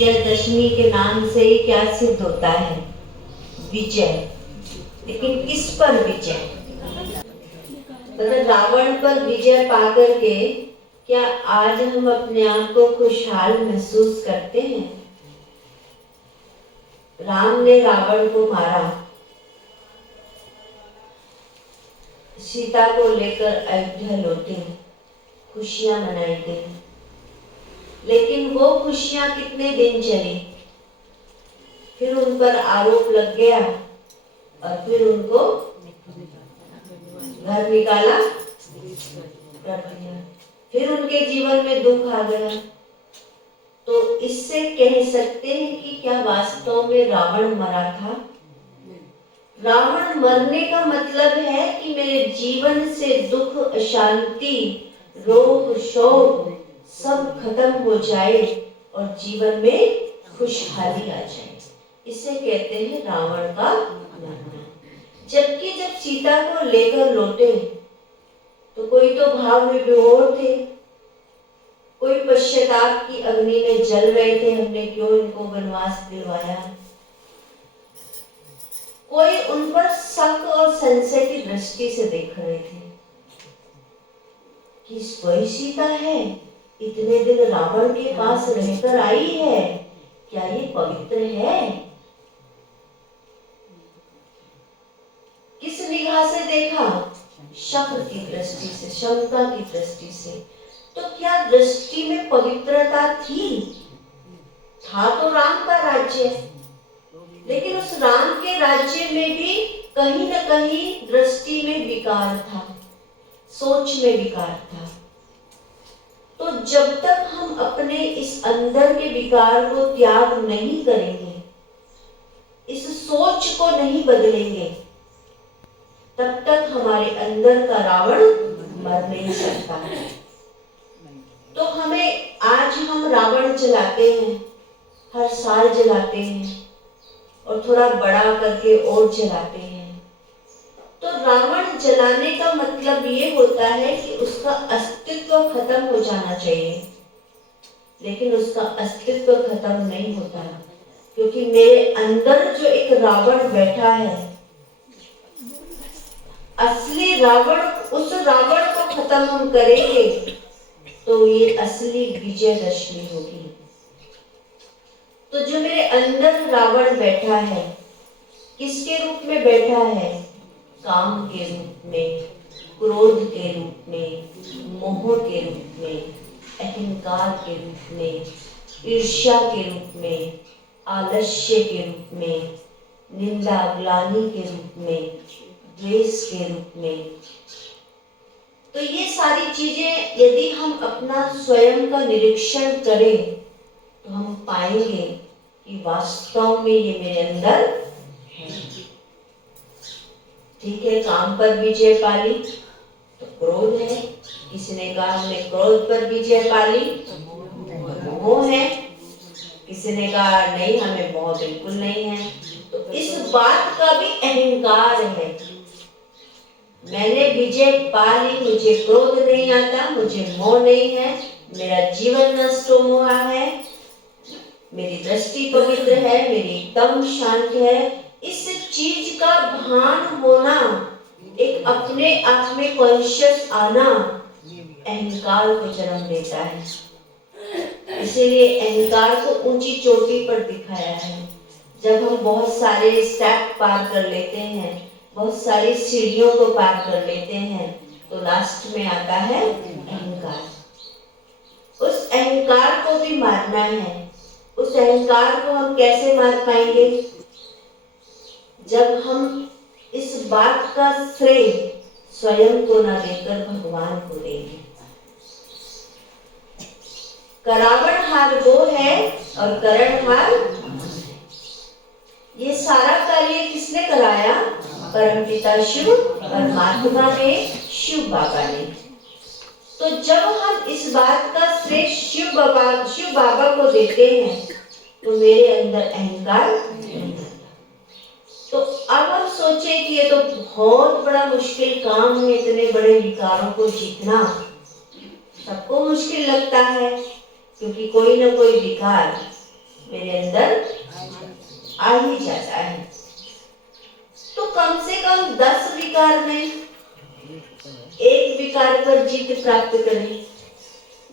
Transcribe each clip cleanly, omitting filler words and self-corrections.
विजयदशमी के नाम से ही क्या सिद्ध होता है? विजय। लेकिन किस पर विजय? मतलब रावण पर विजय पाकर के क्या आज हम अपने आप को खुशहाल महसूस करते हैं? राम ने रावण को मारा, सीता को लेकर अयोध्या लौटे, खुशियां मनाई गई। लेकिन वो खुशियां कितने दिन चली, फिर उन पर आरोप लग गया और फिर उनको घर निकाला कर दिया, फिर उनके जीवन में दुख आ गया। तो इससे कह सकते हैं कि क्या वास्तव में रावण मरा था? रावण मरने का मतलब है कि मेरे जीवन से दुख, अशांति, रोग, शोक सब खत्म हो जाए और जीवन में खुशहाली आ जाए। इसे कहते हैं रावण का मरना। जबकि जब सीता को लेकर लौटे तो कोई तो भाव विभोर थे, कोई पश्चाताप की अग्नि में जल रहे थे, हमने क्यों इनको वनवास दिलवाया। कोई उन पर शक और संशय की दृष्टि से देख रहे थे कि वही सीता है, इतने दिन रावण के पास रहकर आई है, क्या ये पवित्र है? किस निगाह से देखा? शक की दृष्टि से, शंका की दृष्टि से। तो क्या दृष्टि में पवित्रता थी? था तो राम का राज्य, लेकिन उस राम के राज्य में भी कहीं न कहीं दृष्टि में विकार था, सोच में विकार था। तो जब तक हम अपने इस अंदर के विकार को त्याग नहीं करेंगे, इस सोच को नहीं बदलेंगे, तब तक हमारे अंदर का रावण मर नहीं सकता। तो हमें आज हम रावण जलाते हैं, हर साल जलाते हैं और थोड़ा बड़ा करके और जलाते हैं। तो रावण जलाने का मतलब ये होता है कि उसका अस्तित्व खत्म हो जाना चाहिए, लेकिन उसका अस्तित्व खत्म नहीं होता, क्योंकि मेरे अंदर जो एक रावण बैठा है, असली रावण, उस रावण को खत्म हम करेंगे तो ये असली विजयदशमी होगी। तो जो मेरे अंदर रावण बैठा है, किसके रूप में बैठा है? काम के रूप में, क्रोध के रूप में, मोह के रूप में, अहंकार के रूप में, ईर्ष्या के रूप में, आलस्य के रूप में, निंदा ग्लानि के रूप में, द्वेष के रूप में। तो ये सारी चीजें यदि हम अपना स्वयं का निरीक्षण करें तो हम पाएंगे कि वास्तव में ये मेरे अंदर है। ठीक है, काम पर विजय पाली तो क्रोध है, किसी ने कहा हमने क्रोध पर विजय पाली तो मोह है, किसी ने कहा नहीं हमें मोह बिल्कुल नहीं है। तो इस बात का भी अहंकार है, मैंने विजय पाली, मुझे क्रोध नहीं आता, मुझे मोह नहीं है, मेरा जीवन नष्ट हो रहा है, मेरी दृष्टि पवित्र है, मेरी तम शांत है। इस चीज का भान होना, एक अपने आप में कॉन्शियस आना अहंकार को जन्म देता है। इसीलिए अहंकार को ऊंची चोटी पर दिखाया है। जब हम बहुत सारे स्टेप पार कर लेते हैं, बहुत सारी सीढ़ियों को पार कर लेते हैं, तो लास्ट में आता है अहंकार। उस अहंकार को भी मारना है। उस अहंकार को हम कैसे मार पाएंगे? जब हम इस बात का श्रेय स्वयं को न देकर भगवान को देंगे। करावणहार वो है और करणहार, ये सारा कार्य किसने कराया? परमपिता शिव परमात्मा ने, शिव बाबा ने। तो जब हम इस बात का श्रेय शिव बाबा को देते हैं तो मेरे अंदर अहंकार नहीं आता। तो अब हम सोचें कि ये तो बहुत बड़ा मुश्किल काम है, इतने बड़े विकारों को जीतना सबको मुश्किल लगता है, क्योंकि कोई ना कोई विकार मेरे अंदर आ ही जाता है। तो कम से कम 10 विकार में एक विकार पर जीत प्राप्त करें।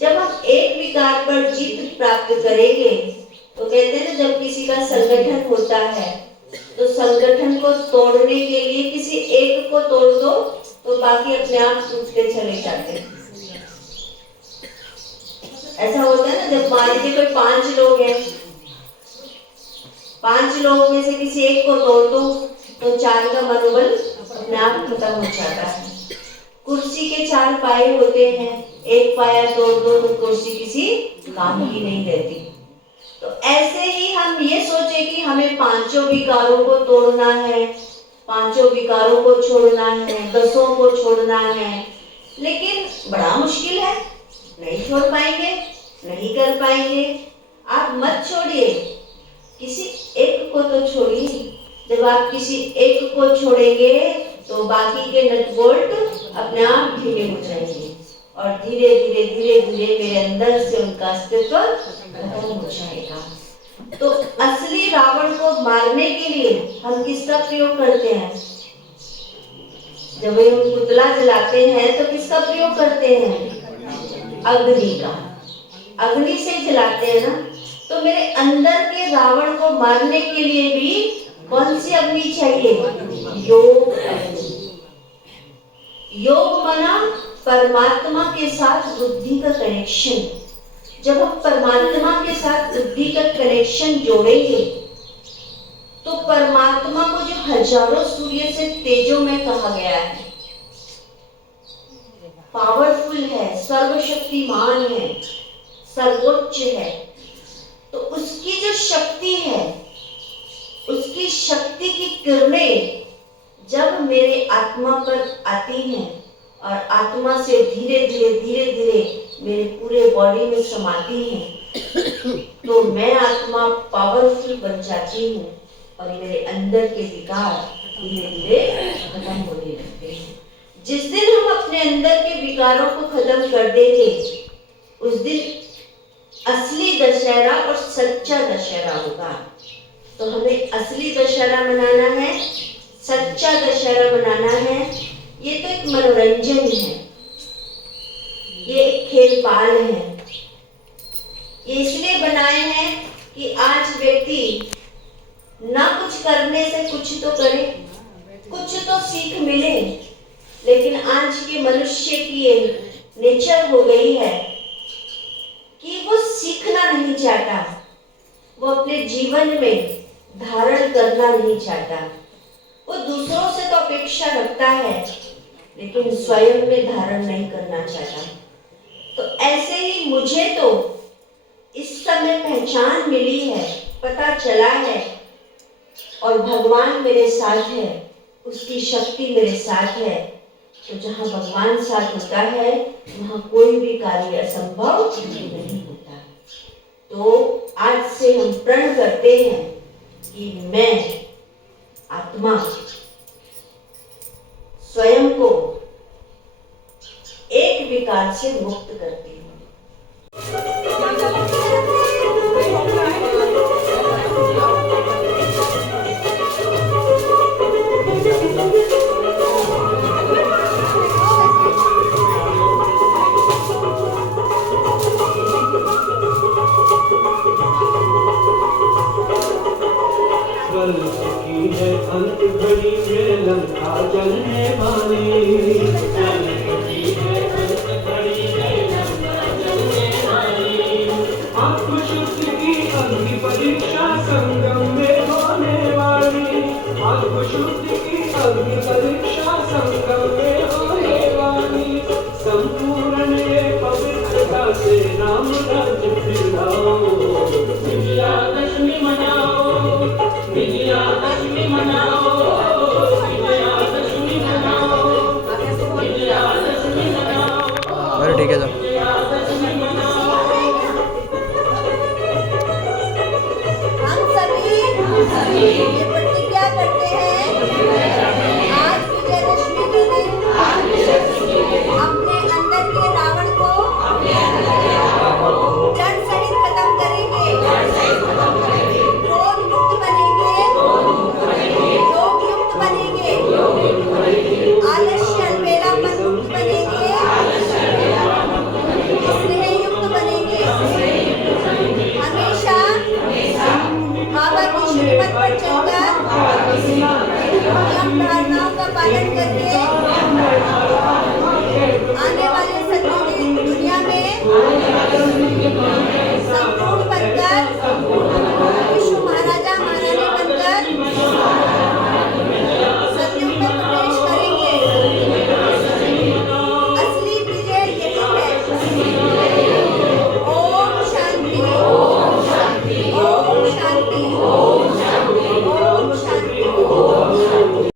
जब हम एक विकार पर जीत प्राप्त करेंगे तो कहते हैं ना, जब किसी का संगठन होता है तो संगठन को तोड़ने के लिए किसी एक को तोड़ दो तो बाकी अपने आप टूटते चले जाते हैं। ऐसा होता है ना, जब मान लीजिए कोई 5 लोग हैं, 5 लोगों में से किसी एक को तोड़ दो तो 4 का मनोबल अपने आप खत्म हो जाता है। कुर्सी के 4 पाए होते हैं, एक पाया तोड़ दो तो कुर्सी किसी काम की नहीं रहती। तो ऐसे ही हम ये सोचे कि हमें 5 विकारों को तोड़ना है, 5 विकारों को छोड़ना है, 10 को छोड़ना है, लेकिन बड़ा मुश्किल है, नहीं छोड़ पाएंगे, नहीं कर पाएंगे। आप मत छोड़िए, किसी एक को तो छोड़िए। जब आप किसी एक को छोड़ेंगे तो बाकी के नट बोल्ट अपने आप ढीले हो जाएंगे और धीरे धीरे धीरे धीरे मेरे अंदर से उनका अस्तित्व खत्म हो जाएगा। तो असली रावण को मारने के लिए हम किसका प्रयोग करते हैं? जब हम पुतला जलाते हैं तो किसका प्रयोग करते हैं? अग्नि का। अग्नि से जलाते हैं ना। तो मेरे अंदर के रावण को मारने के लिए भी कौन सी अग्नि चाहिए? योग अग्नि। योग माना परमात्मा के साथ बुद्धि का कनेक्शन। जब हम परमात्मा के साथ बुद्धि का कनेक्शन जोड़ेंगे तो परमात्मा को जो हजारों सूर्य से तेजों में कहा गया है, पावरफुल है, सर्वशक्तिमान है, सर्वोच्च है, तो उसकी जो शक्ति है, उसकी शक्ति की किरणें जब मेरे आत्मा पर आती हैं और आत्मा से धीरे धीरे धीरे धीरे मेरे पूरे बॉडी में समाती हैं तो मैं आत्मा पावरफुल बन जाती हूँ और मेरे अंदर के विकार धीरे धीरे खत्म होने लगते हैं। जिस दिन हम अपने अंदर के विकारों को खत्म कर देंगे उस दिन असली दशहरा और सच्चा दशहरा होगा। तो हमें असली दशहरा मनाना है, सच्चा दशहरा मनाना है। ये तो एक मनोरंजन है, ये एक खेल पाल है। ये इसलिए बनाए हैं कि आज व्यक्ति ना कुछ करने से कुछ तो करे, कुछ तो सीख मिले। लेकिन आज के मनुष्य की ये नेचर हो गई है कि वो सीखना नहीं चाहता, वो अपने जीवन में धारण करना नहीं चाहता। वो दूसरों से तो अपेक्षा रखता है लेकिन स्वयं में धारण नहीं करना चाहता। तो ऐसे ही मुझे तो इस समय पहचान मिली है, पता चला है और भगवान मेरे साथ है, उसकी शक्ति मेरे साथ है। तो जहाँ भगवान साथ होता है वहाँ कोई भी कार्य असंभव नहीं होता। तो आज से हम प्रण करते हैं कि मैं आत्मा स्वयं को एक विकार से मुक्त करती हूँ। अंत घड़ी में लंका जलने वाली, आत्मशुद्धि की अग्नि परीक्षा संगम में होने वाली, आत्मशुद्धि की अग्नि परीक्षा संगम में होने वाली। संपूर्ण ये पवित्रता से राम राज्य फिराओ, विजयादशमी मनाओ, विजयादशमी मनाओ, विजयादशमी मनाओ, विजयादशमी मनाओ। अरे ठीक है सर। हम सभी ये प्रतिज्ञा करते हैं आज विजयदशमी के दिन अपने अंदर के रावण को जड़ सहित खत्म करेंगे। आज आकर नित्य पावन